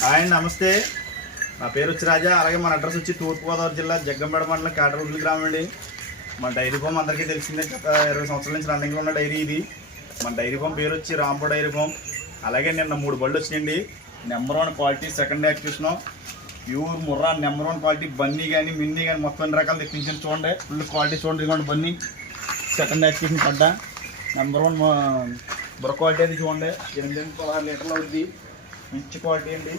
Hi నమస్తే. నా పేరు వచ్చి రాజా. అలాగే మన అడ్రస్ వచ్చి తూర్పుగోదావరి జిల్లా జగ్గంపేట మండలం కాటరూరు గ్రామం అండి. మన డైరీ ఫామ్ అందరికీ తెలిసిందే. గత ఇరవై సంవత్సరాల నుంచి రన్నింగ్లో ఉన్న డైరీ ఇది. మన డైరీ ఫామ్ పేరు వచ్చి రాంపో డైరీ ఫామ్. అలాగే నిన్న మూడు బళ్ళు వచ్చినాయండి. Number one quality second activation pure Murrah number one quality Banni కానీ మిన్నీ కానీ మొత్తం అన్ని రకాలు తెప్పించాను చూడండి. ఫుల్ క్వాలిటీ చూడండి ఇదిగోండి బన్నీ. సెకండ్ యాక్టివేషన్ పడ్డా. నెంబర్ వన్ బుర్ర క్వాలిటీ అది చూడండి. ఎనిమిది ఎనిమిది పదహారు లీటర్లు అవుతుంది మంచి క్వాలిటీ అండి.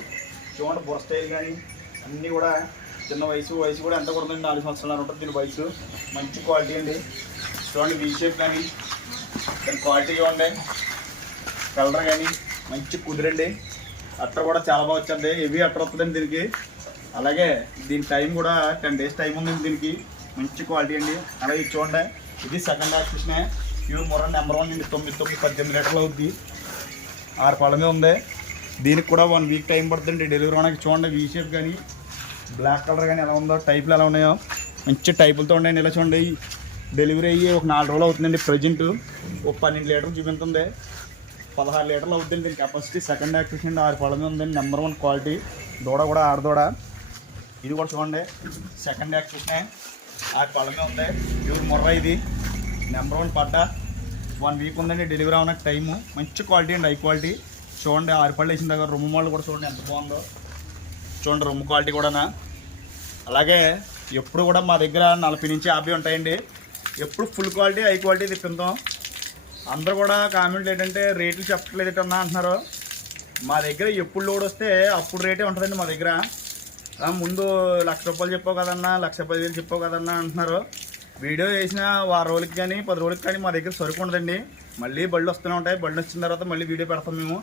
చూడండి బుర్ర స్టైల్ కానీ అన్నీ కూడా చిన్న వయసు వయసు కూడా ఎంత కూడా నాలుగు సంవత్సరాలు ఉంటుంది దీని వయసు. మంచి క్వాలిటీ అండి. చూడండి వీ షేప్ కానీ దాని క్వాలిటీ చూడండి. కలర్ కానీ మంచి కుదిరండి. అట్ట కూడా చాలా బాగా వచ్చింది హెవీ అట్ట వస్తుందండి దీనికి. అలాగే దీని టైం కూడా టెన్ డేస్ టైం ఉందండి దీనికి. మంచి క్వాలిటీ అండి. అలాగే చూడండి ఇది సెకండ్ ఆక్సిషనే ప్యూర్ మొర నెంబర్ వన్ అండి. తొమ్మిది తొమ్మిది పద్దెనిమిది లీటర్లు అవుద్ది. ఆరు పళ్ళ మీద ఉంది. దీనికి కూడా వన్ వీక్ టైం పడుతుంది డెలివరీ అవడానికి చూడండి వీ షేప్ కానీ బ్లాక్ కలర్ కానీ ఎలా ఉందో టైపులు ఎలా ఉన్నాయో. మంచి టైపులతో ఉన్నాయండి ఇలా చూడండి. డెలివరీ అయ్యి ఒక నాలుగు రోజులు అవుతుందండి ప్రజెంట్ ఒక పన్నెండు లీటర్లు చూపిస్తుంది. పదహారు లీటర్లు అవుతుంది దీని కెపాసిటీ సెకండ్ యాక్టివేషన్ ఆరు పళ్ళ మీద ఉందండి నెంబర్ వన్ క్వాలిటీ దూడ కూడా ఆడదూడ ఇది కూడా చూడండి. సెకండ్ యాక్టివేషన్ ఆరు పళ్ళ మీద ఉంది. ప్యూర్ ముర్ర ఇది. నెంబర్ వన్ పడ్డ. వన్ వీక్ ఉందండి. డెలివరీ అవడానికి టైము మంచి క్వాలిటీ అండి. హై క్వాలిటీ చూడండి ఆరిపల్లి వేసిన దగ్గర రొమ్ము వాళ్ళు కూడా చూడండి ఎంత బాగుందో. చూడండి రొమ్ము క్వాలిటీ కూడానా. అలాగే ఎప్పుడు కూడా మా దగ్గర నలభై నుంచి యాభై ఉంటాయండి. ఎప్పుడు ఫుల్ క్వాలిటీ హై క్వాలిటీ తిప్పుతాం అందరూ కూడా కామెంట్లు ఏంటంటే రేట్లు చెప్పట్లేదు అన్నా అంటున్నారు. మా దగ్గర ఎప్పుడు లోడ్ వస్తే అప్పుడు రేటే ఉంటుందండి మా దగ్గర. ముందు లక్ష రూపాయలు చెప్పావు కదన్నా లక్ష పదివేలు చెప్పావు కదన్నా అంటున్నారు. వీడియో వేసిన వారం రోజులకి కానీ పది రోజులకి కానీ మా దగ్గర సరుకు ఉండదండి. మళ్ళీ బళ్ళు వస్తూనే ఉంటాయి. బళ్ళు వచ్చిన తర్వాత మళ్ళీ వీడియో పెడతాం మేము.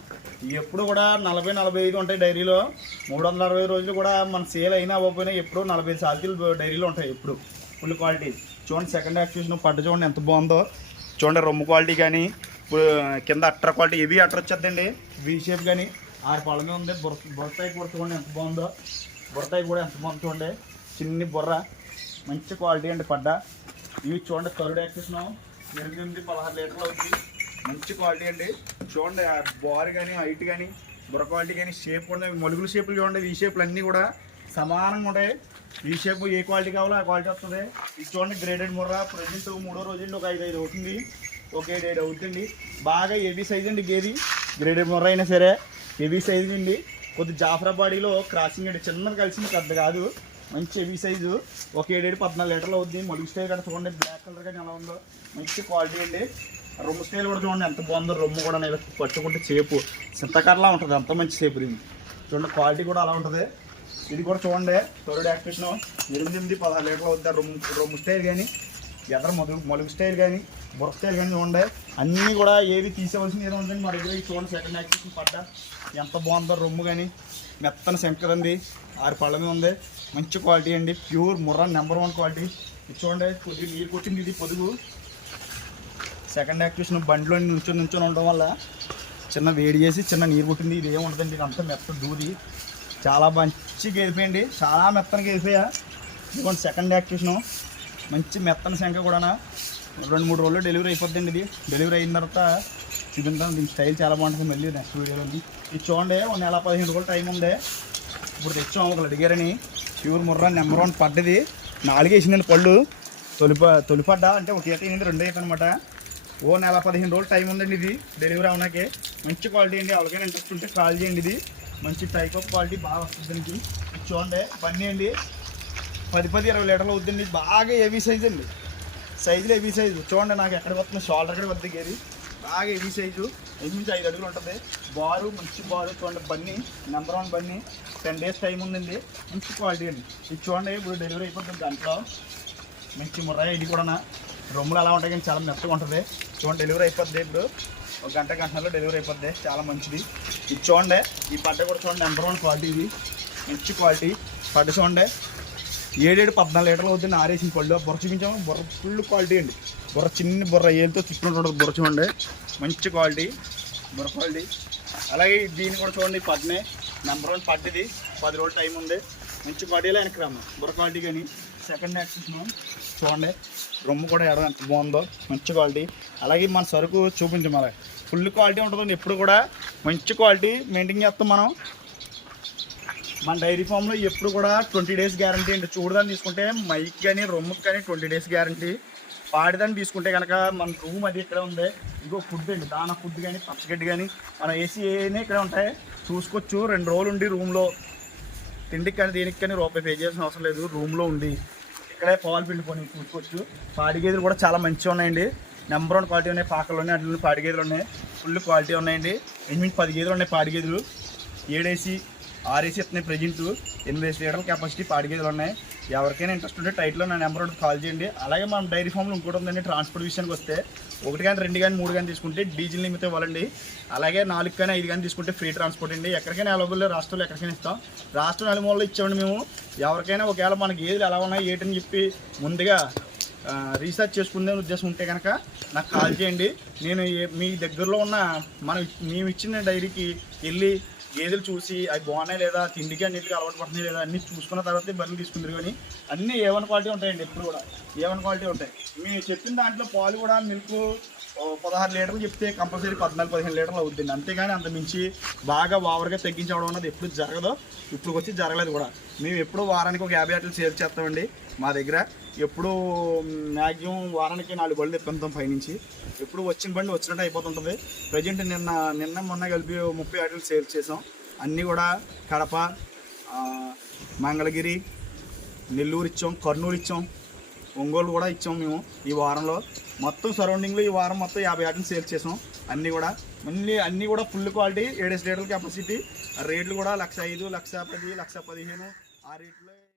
ఎప్పుడు కూడా నలభై నలభై ఐదు ఉంటాయి డైరీలో. మూడు వందల అరవై రోజులు కూడా మన సేల్ అయినా అవ్వకపోయినా ఎప్పుడు నలభై సాల్తీలు డైరీలో ఉంటాయి ఎప్పుడు. Full quality. చూడండి సెకండ్ యాక్టివేషన్ పడ్డ చూడండి ఎంత బాగుందో. చూడండి రొమ్ము క్వాలిటీ కానీ ఇప్పుడు కింద అట్టర్ క్వాలిటీ ఇవి అట్టర్ వచ్చేద్దండి. వీ షేప్ కానీ ఆరు పళ్ళమే ఉంది. బుర్ర బుర్రతాయి కూడా చూడండి ఎంత బాగుందో. బుర్రతాయి కూడా ఎంత బాగుంది చూడండి. చిన్ని బుర్ర. మంచి క్వాలిటీ అండి పడ్డ ఇవి చూడండి థర్డ్ యాక్సెస్ ఎనిమిది పదహారు లీటర్లు అవుతుంది. మంచి క్వాలిటీ అండి. చూడండి బార్ కానీ హైట్ కానీ బుర్ర క్వాలిటీ కానీ షేప్ కూడా మొలుగుల షేపులు చూడండి. ఈ షేపులు అన్నీ కూడా సమానంగా ఉంటాయి. ఈ షేప్ ఏ క్వాలిటీ కావాలో ఆ క్వాలిటీ వస్తుంది. ఇది చూడండి గ్రేడెడ్ ముర్రా. ప్రజెంట్ మూడో రోజుండి ఒక ఐదు ఐదు అవుతుంది. ఒక ఏడు ఏడు అవుతుంది బాగా హెవీ సైజ్ అండి గేది. గ్రేడెడ్ ముర్రా అయినా సరే హెవీ సైజ్ అండి. కొద్ది జాఫరాబాడీలో క్రాసింగ్ అండి. చిన్నది కలిసింది పెద్ద కాదు. మంచి హెవీ సైజు. ఒక ఏడేడు పద్నాలుగు లీటర్లు అవుద్ది. మలుగు స్టైల్ కదా చూడండి బ్లాక్ కలర్ కానీ ఎలా ఉందో. మంచి క్వాలిటీ అండి. రొమ్ము స్టైల్ కూడా చూడండి ఎంత బాగుందో. రొమ్ము కూడా ఇలా పట్టుకుంటే చేపు. చింతకర్లా ఉంటుంది అంత మంచి చేపు దీన్ని చూడండి క్వాలిటీ కూడా అలా ఉంటుంది. ఇది కూడా చూడండి థర్డ్ యాక్టివేషన్ ఎనిమిది ఎనిమిది పదహారు లీటర్లు అవుద్ది రొమ్ము రొమ్ము స్టైల్ కానీ. ఎదర మొదలు మొలుగు స్టైల్ కానీ బుర్ర స్టైల్ కానీ చూడండి అన్నీ కూడా ఏది తీసేవలసింది ఏదో ఉందండి మా దగ్గర. చూడండి సెకండ్ యాక్టివేషన్ పడ్డ. ఎంత బాగుందో రొమ్ము కానీ మెత్తన శంకర్ ఉంది ఆరు పళ్ళ మీద ఉంది. మంచి క్వాలిటీ అండి. Pure Murrah number one quality ఇది చూడండి కొద్దిగా నీరు కొట్టింది ఇది పొదుగు. సెకండ్ యాక్టివేషన్ బండిలో నుంచొని నుంచొని ఉండడం వల్ల చిన్న వేడి చేసి చిన్న నీరు కొట్టింది. ఇది ఏముంటుందండి ఇది అంతా మెత్త దూది. చాలా మంచిగా గెలిపోయండి చాలా మెత్తనగా గెలిపోయా ఇదిగోండి సెకండ్ యాక్టివేషను మంచి మెత్తన శంఖ కూడా రెండు మూడు రోజులు డెలివరీ అయిపోద్దండి ఇది. డెలివరీ అయిన తర్వాత చూపించాను దీని స్టైల్ చాలా బాగుంటుంది. మళ్ళీ నెక్స్ట్ వీడియోలో ఇది చూడండి ఒక నెల పదిహేను రోజులు టైం ఉంది. ఇప్పుడు తెచ్చాం ఒకళ్ళు అడిగారని. ప్యూర్ ముర్రా నెంబర్ వన్ పడ్డది. నాలుగేసిందండి పళ్ళు. తొలిప తొలిపడ్డ? అంటే ఒక ఈత అయింది రెండు ఈత అనమాట ఓ నెల పదిహేను రోజులు టైం ఉందండి ఇది. డెలివరీ అవ్వడానికి. మంచి క్వాలిటీ అండి. ఎవరికైనా ఇంట్రెస్ట్ ఉంటే కాల్ చేయండి ఇది. మంచి టైప్ ఆఫ్ క్వాలిటీ బాగా వస్తుంది దీనికి ఇది చూడండి పన్నీ అండి పది పది ఇరవై లీటర్లు అవుతుంది బాగా హెవీ సైజ్ అండి. సైజులు హెవీ సైజు చూడండి నాకు ఎక్కడ వస్తుంది? షోల్డర్ కూడా వద్ద గేది బాగా హెవీ సైజు ఐదు నుంచి ఐదు అడుగులు ఉంటుంది. బారు మంచి బారు. చూడండి Banni. Number one Banni. Ten days time ఉందండి. మంచి క్వాలిటీ అండి. ఇది చూడండి ఇప్పుడు డెలివరీ అయిపోతుంది దాంట్లో. మంచి ముర్రా ఇది కూడా రొమ్ములు అలా ఉంటాయి కానీ చాలా మెత్తగా ఉంటుంది. చూడండి డెలివరీ అయిపోద్ది ఇప్పుడు. ఒక గంట గంటలో డెలివరీ అయిపోద్ది. చాలా మంచిది. ఇది చూడండి ఈ పడ్డ కూడా చూడండి నెంబర్ వన్ క్వాలిటీ ఇది. మంచి క్వాలిటీ పడ్డ చూడండి. ఏడేడు పద్నాలుగు లీటర్లు అవుతుంది ఆరేసిన పళ్ళు. బుర్ర చూపించాము? బుర్ర ఫుల్ క్వాలిటీ అండి. బుర్ర చిన్న బుర్ర ఏళ్ళతో చుట్టుకుంటుంటుంది బుర్ర చూడండి. మంచి క్వాలిటీ బుర్ర క్వాలిటీ అలాగే దీన్ని కూడా చూడండి ఈ పద్మే నెంబర్ వన్ పడ్డది పది రోజులు టైం ఉంది. మంచి క్వాలిటీలో వెనక్కి రాము బుర్ర క్వాలిటీ కానీ సెకండ్ యాక్సెస్ చూడండి. రొమ్ము కూడా ఎడ ఎంత బాగుందో. మంచి క్వాలిటీ అలాగే మన సరుకు చూపించం అలాగే ఫుల్ క్వాలిటీ ఉంటుందండి. ఎప్పుడు కూడా మంచి క్వాలిటీ మెయింటైన్ చేస్తాం మనం. మన డైరీ ఫామ్లో ఎప్పుడు కూడా ట్వంటీ డేస్ గ్యారంటీ అండి. చూడదాన్ని తీసుకుంటే మైక్ కానీ రొమ్ముకి కానీ ట్వంటీ డేస్ గ్యారంటీ. పాడిదాన్ని తీసుకుంటే కనుక మన రూమ్ అది ఇక్కడ ఉంది. ఇంకో ఫుడ్ అండి. దానా ఫుడ్ కానీ పచ్చగడ్డి కానీ మన ఏసీ ఏనే ఇక్కడ ఉంటాయి. చూసుకోవచ్చు. రెండు రోజులు ఉండి రూమ్లో తిండికి కానీ దేనికి కానీ రూపాయి పే చేయాల్సిన అవసరం లేదు. రూమ్లో ఉండి. ఇక్కడే పాలు పిండుకొని చూసుకోవచ్చు. పాడి గేదెలు కూడా చాలా మంచిగా ఉన్నాయండి. నెంబర్ వన్ క్వాలిటీ ఉన్నాయి. పాకలు ఉన్నాయి అట్లా పాడి గేదెలు ఉన్నాయి. ఫుల్ క్వాలిటీ ఉన్నాయండి. ఎనిమిది పది గేదెలు ఉన్నాయి పాడి గేదెలు ఏడేసి ఆరేసి ఇస్తున్నాయి ప్రజెంట్ ఎనిమిది లీటర్ల కెపాసిటీ పాడి గేదెలు ఉన్నాయి. ఎవరికైనా ఇంట్రెస్ట్ ఉంటే టైట్లో నా నెంబర్ ఒకటి కాల్ చేయండి. అలాగే మన డైరీ ఫామ్లో ఇంకోటి ఉందండి ట్రాన్స్పోర్ట్ విషయానికి వస్తే. ఒకటి కానీ రెండు కానీ మూడు కానీ తీసుకుంటే డీజిల్ నిమిత్తం ఇవ్వాలండి. అలాగే నాలుగు కానీ ఐదు కానీ తీసుకుంటే ఫ్రీ ట్రాన్స్పోర్ట్ అండి. ఎక్కడికైనా అవైలబుల్ రాష్ట్రంలో ఎక్కడికైనా ఇస్తాం. రాష్ట్రం నలుమూలలో ఇచ్చామండి మేము. ఎవరికైనా ఒకవేళ మనకి ఏది ఎలా ఉన్నాయి ఏంటని చెప్పి ముందుగా రీసెర్చ్ చేసుకునే ఉద్దేశం ఉంటే కనుక నాకు కాల్ చేయండి. నేను మీ దగ్గరలో ఉన్న మనం మేము ఇచ్చిన డైరీకి వెళ్ళి గేదెలు చూసి అవి బాగున్నాయి లేదా తిండికి అన్నిటికీ అలవాటు పడుతున్నాయి లేదా అన్ని చూసుకున్న తర్వాత బర్రెలు తీసుకుందరు కానీ అన్నీ ఏ వన్ క్వాలిటీ ఉంటాయండి ఎప్పుడు కూడా. ఏ వన్ క్వాలిటీ ఉంటాయి. మీరు చెప్పిన దాంట్లో పాలు కూడా మిల్క్ పదహారు లీటర్లు చెప్తే కంపల్సరీ పద్నాలుగు పదిహేను లీటర్లు అవుతుంది అంతేగాని అంత మించి బాగా ఓవర్గా తగ్గించడం అన్నది ఎప్పుడు జరగదు. ఇప్పుడు వచ్చి జరగలేదు కూడా. మేము ఎప్పుడు వారానికి ఒక యాభై ఆటలు సేవ్ చేస్తామండి మా దగ్గర. ఎప్పుడు మ్యాక్సిమం వారానికి నాలుగు బళ్ళు తెప్పిస్తాం పైనుంచి. ఎప్పుడు వచ్చిన బండి వచ్చినట్టు అయిపోతుంటుంది. ప్రజెంట్ నిన్న నిన్న మొన్న కలిపి ముప్పై ఆటలు సేవ్ చేసాం. అన్నీ కూడా కడప మంగళగిరి నెల్లూరు ఇచ్చాం కర్నూలు ఇచ్చాం. ఒంగోలు కూడా ఇచ్చాము మేము ఈ వారంలో. మొత్తం సరౌండింగ్లో ఈ వారం మొత్తం యాభై ఆటలు సేల్ చేసాం. అన్నీ కూడా. మళ్ళీ అన్నీ కూడా ఫుల్ క్వాలిటీ ఏడేసి లీటర్ల కెపాసిటీ రేట్లు కూడా లక్ష ఐదు లక్ష పది లక్ష పదిహేను ఆ రేట్లో